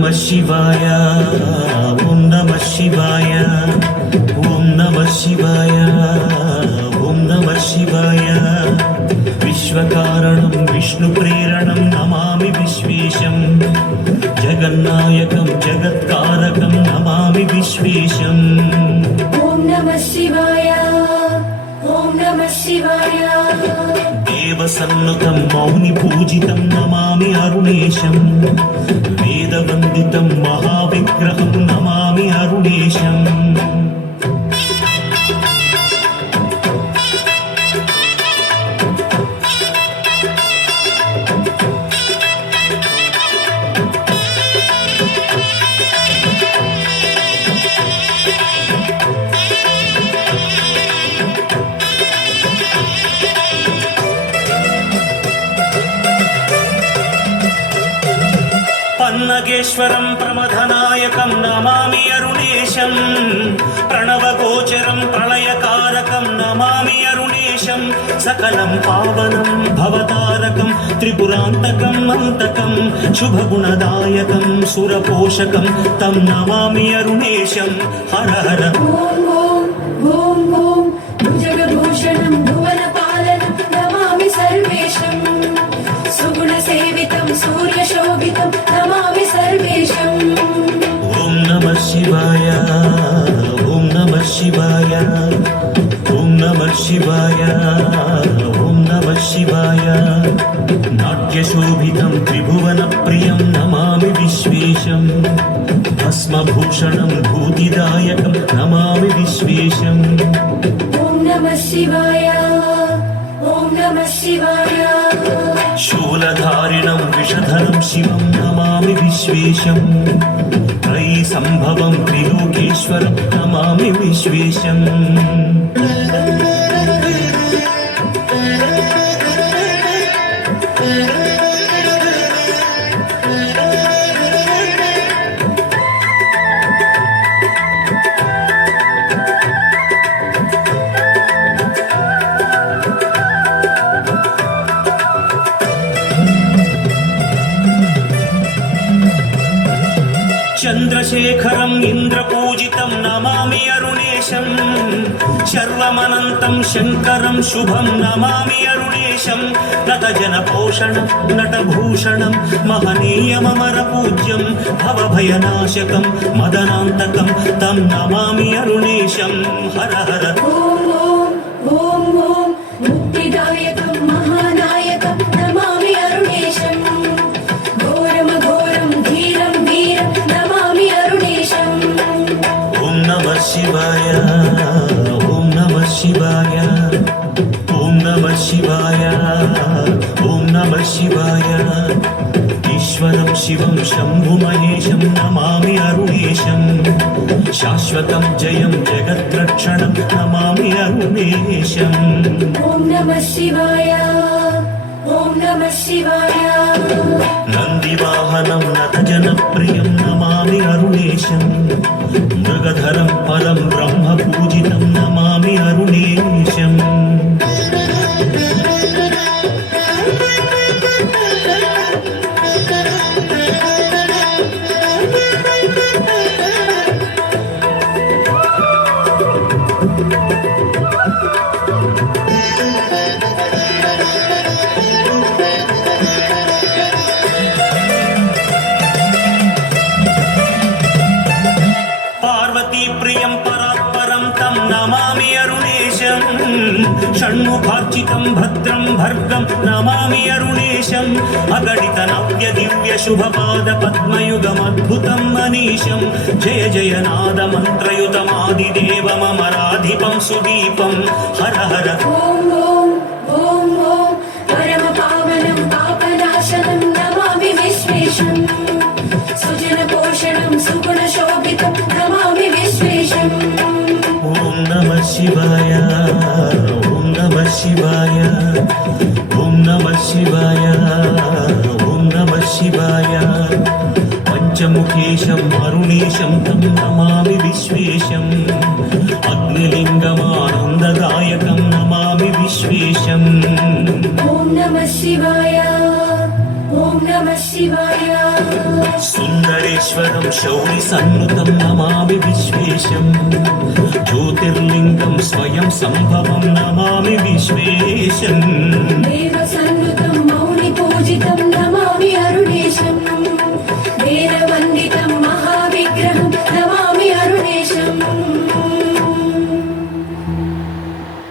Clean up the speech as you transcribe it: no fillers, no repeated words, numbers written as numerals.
नमः शिवाय ॐ नमः शिवाय ॐ नमः शिवाय ॐ नमः शिवाय विश्वकारणं विष्णुप्रेरणं नमामि विश्वेशं जगन्नायकं जगत्कारकं नमामि विश्वेशम् ॐ नमः शिवाय ॐ नमः शिवाय देवसन्नुतं मौनिपूजितं नमामि अरुणेशं वेदवन्दितं महाविग्रहं नमामि अरुणेशम् पन्नगेश्वरं प्रमथनायकं नमामि अरुणेशं प्रणवगोचरं प्रलयकारकं नमामि अरुणेशं सकलं पावनं भवतारकं त्रिपुरान्तकं मन्तकं शुभगुणदायकं सुरपोषकं तं नमामि अरुणेशं हर हर ॐ भुजगभूषणं भुवनपालनं नमामि सर्वेशं सुगुणसेवितं सूर्यशोभितं नमामि सर्वेशम् ॐ नमः शिवाय ॐ नमः शिवाय ॐ नमः शिवाय ॐ नमः शिवाय नाट्यशोभितं त्रिभुवनप्रियं नमामि विश्वेशं भस्मभूषणं भूतिदायकं नमामि विश्वेशम् ॐ नमः शिवाय ॐ नमः शिवाय शूलधारिणं विषधरं शिवं नमामि विश्वेशं त्रयीसम्भवं त्रिलोकेश्वरं नमामि विश्वेशम् चन्द्रशेखरम् इन्द्रपूजितं नमामि अरुणेशं शर्वमनन्तं शङ्करं शुभं नमामि अरुणेशं नतजनपोषणं नटभूषणं महनीयममरपूज्यं भवभयनाशकं मदनान्तकं तं नमामि अरुणेशं हर हर ॐ मुक्तिदायकं महानायकं नमामि अरुणेशं घोरमघोरं धीरं वीरं नमामि अरुणेशम् ॐ नमः शिवाय ॐ नमः शिवाय ॐ नमः शिवाय ॐ नमः शिवाय ईश्वरं शिवं शम्भुमहेशं नमामि अरुणेशं शाश्वतं जयं जगद्रक्षणं नमामि अरुणेशम् ॐ नमः शिवाय ॐ नमः शिवाय नन्दिवाहनं नतजनप्रियं नमामि अरुणेशं मृगधरं परं ब्रह्मपूजितं नमामि अरुणेशम् पार्वतीप्रियं परात्परं तं नमामि अरुणेशं षण्मुखार्चितं भद्रं भर्गं नमामि अरुणेशम् अगणितनव्यदिव्यशुभपादपद्मयुगमद्भुतं मनीषं जय जय नादमन्त्रयुतमादिदेवममराधिपं सुदीपं हर हर ॐ परमपावनं पापनाशनं नमामि विश्वेशं सुजनपोषणं सुगुणशोभितं नमामि विश्वेशम् ॐ नमः शिवाय ॐ नमः शिवाय ॐ नमः शिवाय ॐ नमः शिवाय पञ्चमुखेशम् अरुणेशं तं नमामि विश्वेशम् अग्निलिङ्गमानन्ददायकं नमामि विश्वेशम् ॐ नमः शिवाय ॐ ॐ नमः शिवाय సుందరేశ్వరం శౌరి సన్నుతం నమామి విశ్వేశం జ్యోతిర్లింగం స్వయం సంభవం నమామి విశ్వేశం